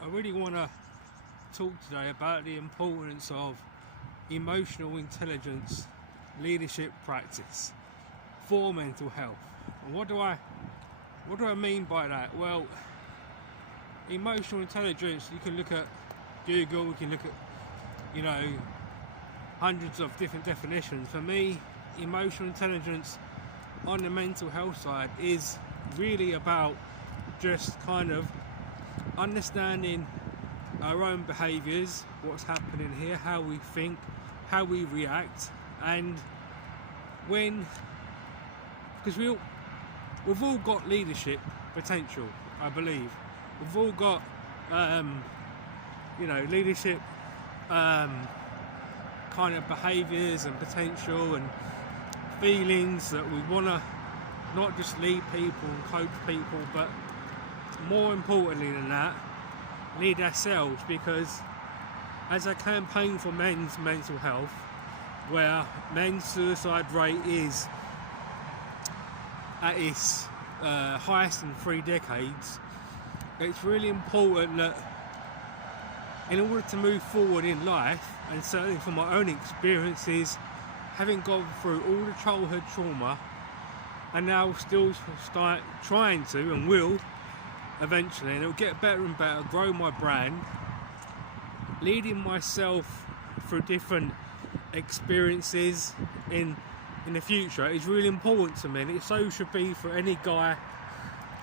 I really want to talk today about the importance of emotional intelligence leadership practice for mental health. And what do I mean by that? Well, emotional intelligence, you can look at Google, you can look at, hundreds of different definitions. For me, emotional intelligence on the mental health side is really about just kind of understanding our own behaviours, what's happening here, how we think, how we react, and because we've all got leadership potential, I believe. We've all got leadership kind of behaviours and potential and feelings that we want to not just lead people and coach people, but more importantly than that, lead ourselves. Because as I campaign for men's mental health, where men's suicide rate is at its highest in 3 decades, it's really important that in order to move forward in life, and certainly from my own experiences, having gone through all the childhood trauma and now still start trying to, and will eventually, and it'll get better and better, grow my brand, leading myself through different experiences in the future is really important to me, and it so should be for any guy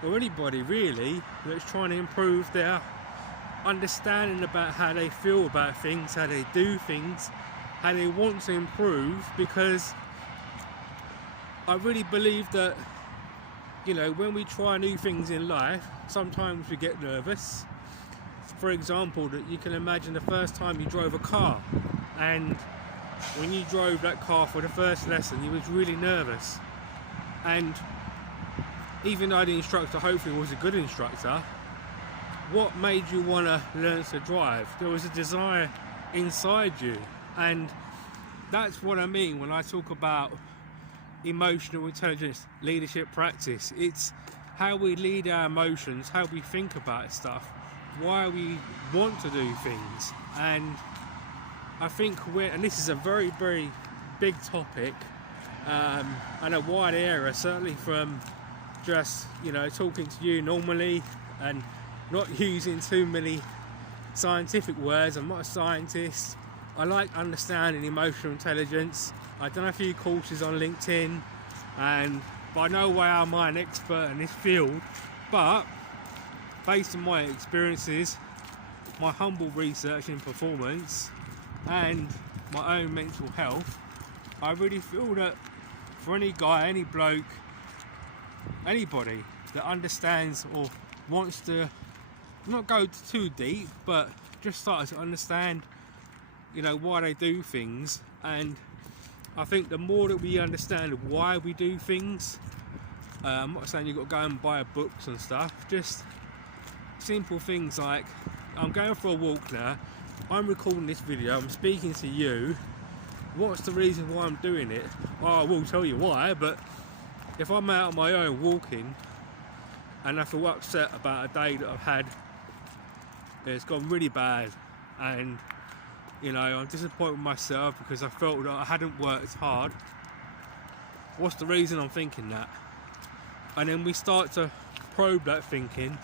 or anybody really that's trying to improve their understanding about how they feel about things, how they do things, how they want to improve. Because I really believe that, when we try new things in life, sometimes we get nervous. For example, that you can imagine the first time you drove a car, and when you drove that car for the first lesson, you was really nervous. And even though the instructor hopefully was a good instructor, what made you want to learn to drive? There was a desire inside you. And that's what I mean when I talk about emotional intelligence leadership practice. It's how we lead our emotions, how we think about stuff, why we want to do things. And I think and this is a very, very big topic, and a wide area, certainly from just, talking to you normally and not using too many scientific words. I'm not a scientist. I like understanding emotional intelligence. I've done a few courses on LinkedIn, and by no way am I an expert in this field, but based on my experiences, my humble research in performance, and my own mental health, I really feel that for any guy, any bloke, anybody that understands or wants to not go too deep, but just start to understand why they do things. And I think the more that we understand why we do things, I'm not saying you've got to go and buy books and stuff, just simple things like, I'm going for a walk now, I'm recording this video, I'm speaking to you. What's the reason why I'm doing it? Well, I will tell you why, but if I'm out on my own walking and I feel upset about a day that I've had, it's gone really bad, and I'm disappointed with myself because I felt that I hadn't worked hard. What's the reason I'm thinking that? And then we start to probe that thinking.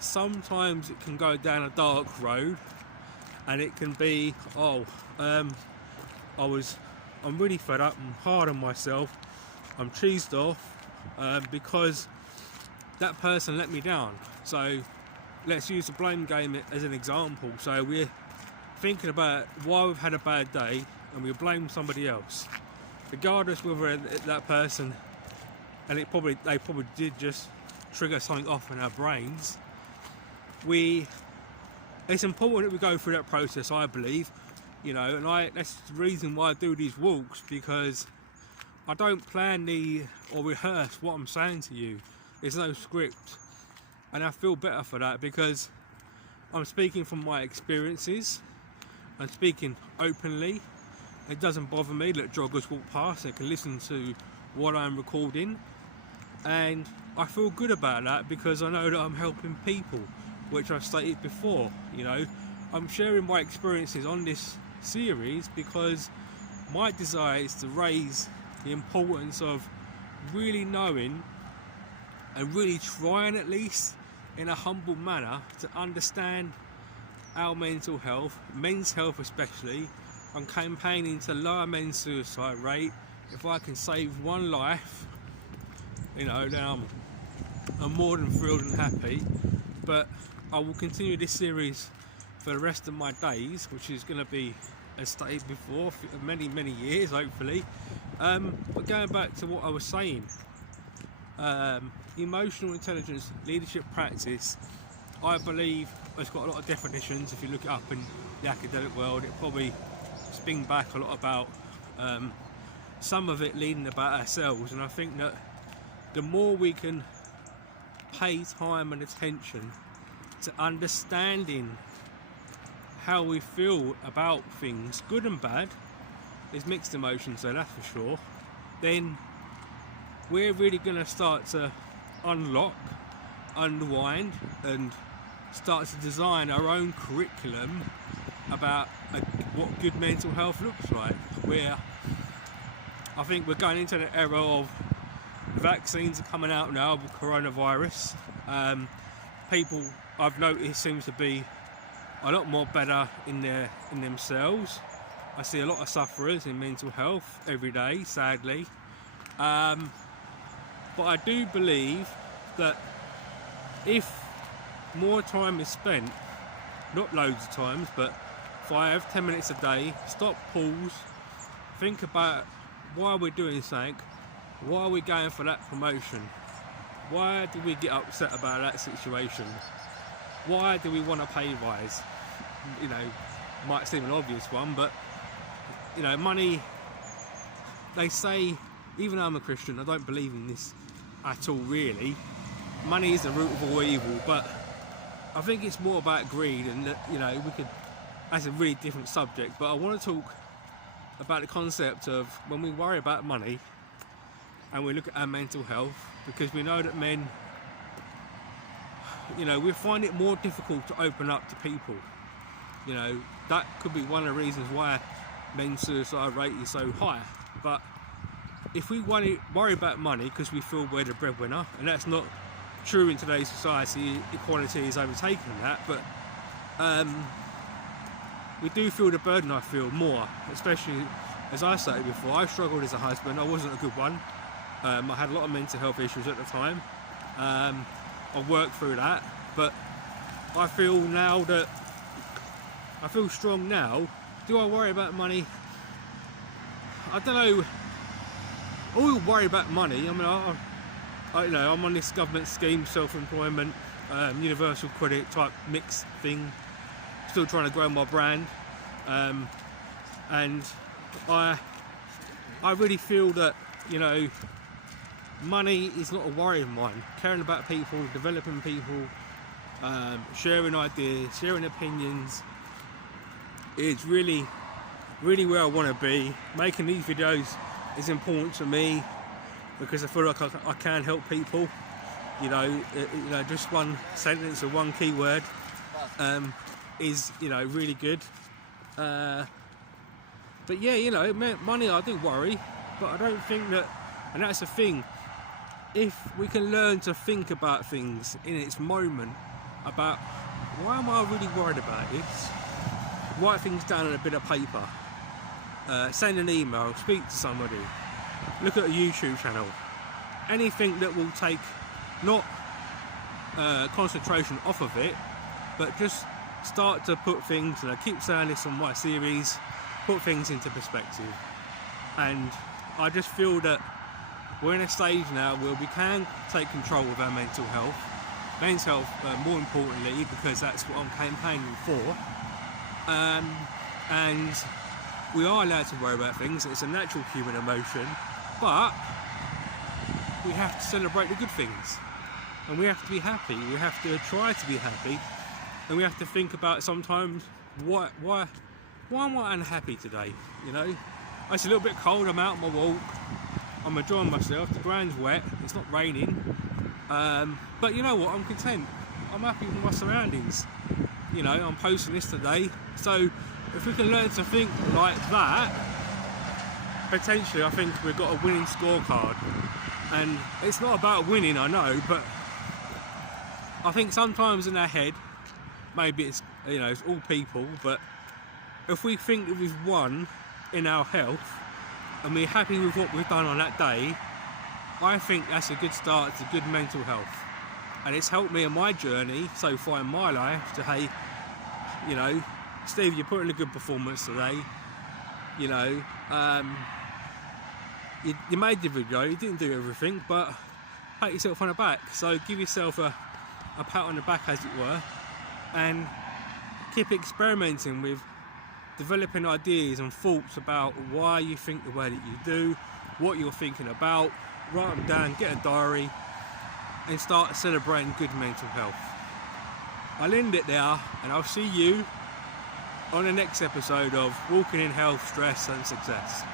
Sometimes it can go down a dark road, and it can be, I'm really fed up, I'm hard on myself, I'm cheesed off because that person let me down. So let's use the blame game as an example. So we're thinking about why we've had a bad day, and we blame somebody else, regardless whether that person, and they probably did just trigger something off in our brains. It's important that we go through that process, I believe, and that's the reason why I do these walks, because I don't plan or rehearse what I'm saying to you. There's no script, and I feel better for that because I'm speaking from my experiences. I'm speaking openly. It doesn't bother me that joggers walk past. They can listen to what I'm recording, and I feel good about that because I know that I'm helping people which I've stated before. You know, I'm sharing my experiences on this series because my desire is to raise the importance of really knowing and really trying, at least in a humble manner, to understand our mental health, men's health especially. I'm campaigning to lower men's suicide rate. If I can save one life, you know, then I'm more than thrilled and happy. But I will continue this series for the rest of my days, which is going to be, as stated before, for many years hopefully. But going back to what I was saying, emotional intelligence leadership practice, I believe it's got a lot of definitions. If you look it up in the academic world, it probably spin back a lot about some of it leading about ourselves. And I think that the more we can pay time and attention to understanding how we feel about things, good and bad, there's mixed emotions there, that's for sure, then we're really going to start to unlock, unwind, and start to design our own curriculum about what good mental health looks like. Where I think we're going into the era of vaccines are coming out now with coronavirus. People, I've noticed, seems to be a lot more better in themselves. I see a lot of sufferers in mental health every day, sadly. But I do believe that if more time is spent, not loads of times, but 5-10 minutes a day, stop, pause, think about why we're doing something, why are we going for that promotion, why do we get upset about that situation, why do we want a pay rise? You know, might seem an obvious one, but you know, money, they say, even though I'm a Christian, I don't believe in this at all really, money is the root of all evil. But I think it's more about greed, and that, you know, that's a really different subject. But I want to talk about the concept of when we worry about money and we look at our mental health, because we know that men, you know, we find it more difficult to open up to people. You know, that could be one of the reasons why men's suicide rate is so high. But if we worry about money because we feel we're the breadwinner, and that's not true in today's society, equality is overtaken that, but we do feel the burden, I feel, more, especially, as I stated before, I struggled as a husband. I wasn't a good one. I had a lot of mental health issues at the time. I worked through that, but I feel now that I feel strong now. Do I worry about money? I don't know. I will worry about money. I mean, I you know, I'm on this government scheme, self-employment, universal credit type mix thing. Still trying to grow my brand, and I really feel that, you know, money is not a worry of mine. Caring about people, developing people, sharing ideas, sharing opinions, is really where I want to be. Making these videos is important to me because I feel like I can help people. You know, just one sentence or one keyword is, you know, really good. But yeah, you know, money, I do worry, but I don't think that, and that's the thing, if we can learn to think about things in its moment, about why am I really worried about this, write things down on a bit of paper, send an email, speak to somebody, look at a YouTube channel, anything that will take not concentration off of it, but just start to put things, and I keep saying this on my series, put things into perspective. And I just feel that we're in a stage now where we can take control of our mental health, more importantly, because that's what I'm campaigning for. And we are allowed to worry about things. It's a natural human emotion, but we have to celebrate the good things, and we have to be happy. We have to try to be happy, and we have to think about sometimes why am I unhappy today? You know, it's a little bit cold. I'm out on my walk. I'm enjoying myself. The ground's wet. It's not raining, but you know what? I'm content. I'm happy with my surroundings. You know, I'm posting this today, so if we can learn to think like that, potentially I think we've got a winning scorecard. And it's not about winning, I know, but I think sometimes in our head, maybe it's, you know, it's all people, but if we think that we've won in our health and we're happy with what we've done on that day, I think that's a good start to good mental health. And it's helped me in my journey so far in my life to, hey, you know, Steve, you put in a good performance today. You know, you made the video, you didn't do everything, but pat yourself on the back. So give yourself a pat on the back, as it were, and keep experimenting with developing ideas and thoughts about why you think the way that you do, what you're thinking about. Write them down, get a diary, and start celebrating good mental health. I'll end it there, and I'll see you on the next episode of Walking in Health, Stress and Success.